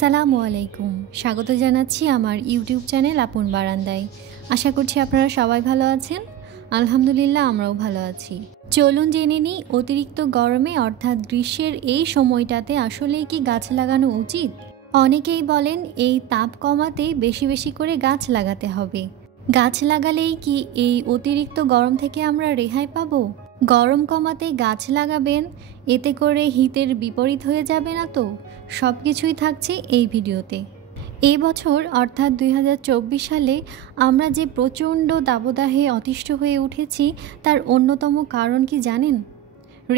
আসসালামু আলাইকুম। স্বাগত জানাচ্ছি আমার ইউটিউব চ্যানেল আপন বারান্দায়। আশা করছি আপনারা সবাই ভালো আছেন। আলহামদুলিল্লাহ আমরাও ভালো আছি। চলুন জেনে নিই অতিরিক্ত গরমে অর্থাৎ গ্রীষ্মের এই সময়টাতে আসলেই কি গাছ লাগানো উচিত? অনেকেই বলেন এই তাপ কমাতে বেশি বেশি করে গাছ লাগাতে হবে। গাছ লাগালেই কি এই অতিরিক্ত গরম থেকে আমরা রেহাই পাবো? গরম কমাতে গাছ লাগাবেন, এতে করে হিতের বিপরীত হয়ে যাবে না তো? সব কিছুই থাকছে এই ভিডিওতে। এই বছর অর্থাৎ 2024 সালে আমরা যে প্রচণ্ড দাবদাহে অতিষ্ঠ হয়ে উঠেছি তার অন্যতম কারণ কি জানেন?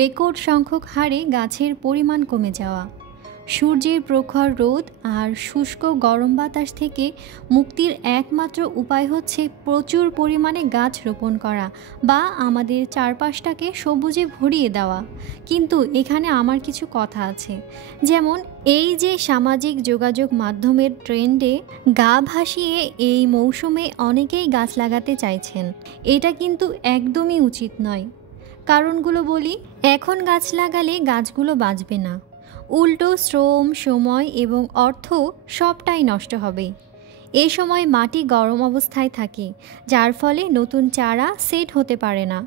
রেকর্ড সংখ্যক হারে গাছের পরিমাণ কমে যাওয়া। সূর্যের প্রখর রোদ আর শুষ্ক গরম বাতাস থেকে মুক্তির একমাত্র উপায় হচ্ছে প্রচুর পরিমাণে গাছ রোপণ করা বা আমাদের চারপাশটাকে সবুজে ভরিয়ে দেওয়া। কিন্তু এখানে আমার কিছু কথা আছে। যেমন এই যে সামাজিক যোগাযোগ মাধ্যমের ট্রেন্ডে গা ভাসিয়ে এই মৌসুমে অনেকেই গাছ লাগাতে চাইছেন। এটা কিন্তু একদমই উচিত নয়। কারণগুলো বলি। এখন গাছ লাগালে গাছগুলো বাঁচবে না, উল্টো শ্রম, সময় এবং অর্থ সবটাই নষ্ট হবে। এই সময় মাটি গরম অবস্থায় থাকে, যার ফলে নতুন চারা সেট হতে পারে না।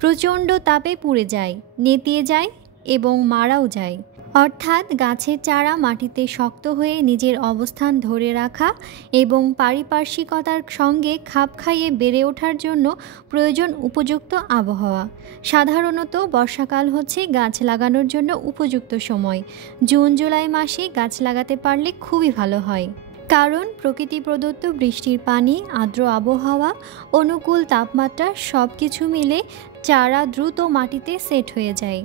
প্রচণ্ড তাপে পুড়ে যায়, নেতিয়ে যায় এবং মারাও যায়। অর্থাৎ গাছের চারা মাটিতে শক্ত হয়ে নিজের অবস্থান ধরে রাখা এবং পারিপার্শ্বিকতার সঙ্গে খাপ খাইয়ে বেড়ে ওঠার জন্য প্রয়োজন উপযুক্ত আবহাওয়া। সাধারণত বর্ষাকাল হচ্ছে গাছ লাগানোর জন্য উপযুক্ত সময়। জুন জুলাই মাসে গাছ লাগাতে পারলে খুবই ভালো হয়। কারণ প্রকৃতি প্রদত্ত বৃষ্টির পানি, আর্দ্র আবহাওয়া, অনুকূল তাপমাত্রা সব কিছু মিলে চারা দ্রুত মাটিতে সেট হয়ে যায়।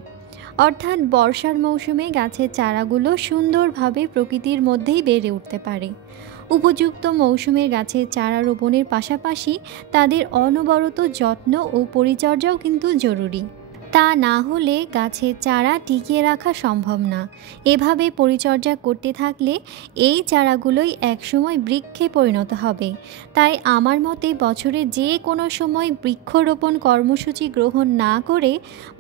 অর্থাৎ বর্ষার মৌসুমে গাছের চারাগুলো সুন্দরভাবে প্রকৃতির মধ্যেই বেড়ে উঠতে পারে। উপযুক্ত মৌসুমের গাছের চারা রোপণের পাশাপাশি তাদের অনবরত যত্ন ও পরিচর্যাও কিন্তু জরুরি। তা না হলে গাছের চারা টিকিয়ে রাখা সম্ভব না। এভাবে পরিচর্যা করতে থাকলে এই চারাগুলোই একসময় বৃক্ষে পরিণত হবে। তাই আমার মতে বছরে যে কোনো সময় বৃক্ষরোপণ কর্মসূচি গ্রহণ না করে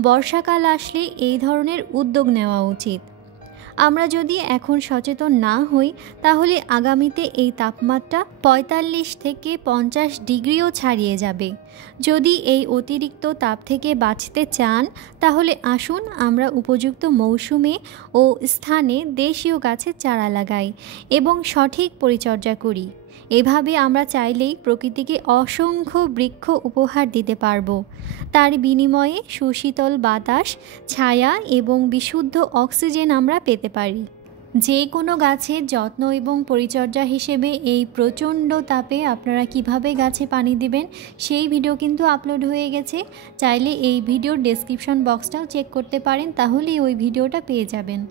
বর্ষাকাল আসলে এই ধরনের উদ্যোগ নেওয়া উচিত। আমরা যদি এখন সচেতন না হই তাহলে আগামীতে এই তাপমাত্রা 45 থেকে 50 ডিগ্রিও ছাড়িয়ে যাবে। যদি এই অতিরিক্ত তাপ থেকে বাঁচতে চান তাহলে আসুন আমরা উপযুক্ত মৌসুমে ও স্থানে দেশীয় গাছের চারা লাগাই এবং সঠিক পরিচর্যা করি। এভাবে আমরা চাইলেই প্রকৃতিকে অসংখ্য বৃক্ষ উপহার দিতে পারব। তার বিনিময়ে সুশীতল বাতাস, ছায়া এবং বিশুদ্ধ অক্সিজেন আমরা পেতে পারি। যে কোনো গাছের যত্ন এবং পরিচর্যা হিসেবে এই প্রচণ্ড তাপে আপনারা কিভাবে গাছে পানি দিবেন সেই ভিডিও কিন্তু আপলোড হয়ে গেছে। চাইলে এই ভিডিওর ডেসক্রিপশন বক্সটাও চেক করতে পারেন, তাহলেই ওই ভিডিওটা পেয়ে যাবেন।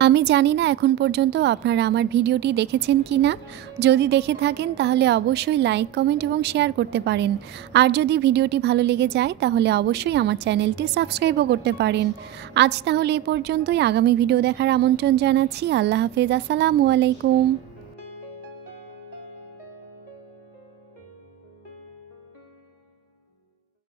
আমি জানি না এখন পর্যন্ত আপনারা আমার ভিডিওটি দেখেছেন কি না। যদি দেখে থাকেন তাহলে অবশ্যই লাইক, কমেন্ট এবং শেয়ার করতে পারেন। আর যদি ভিডিওটি ভালো লেগে যায় তাহলে অবশ্যই আমার চ্যানেলটি সাবস্ক্রাইবও করতে পারেন। আজ তাহলে এ পর্যন্তই। আগামী ভিডিও দেখার আমন্ত্রণ জানাচ্ছি। আল্লাহ হাফেজ। আসসালামু আলাইকুম।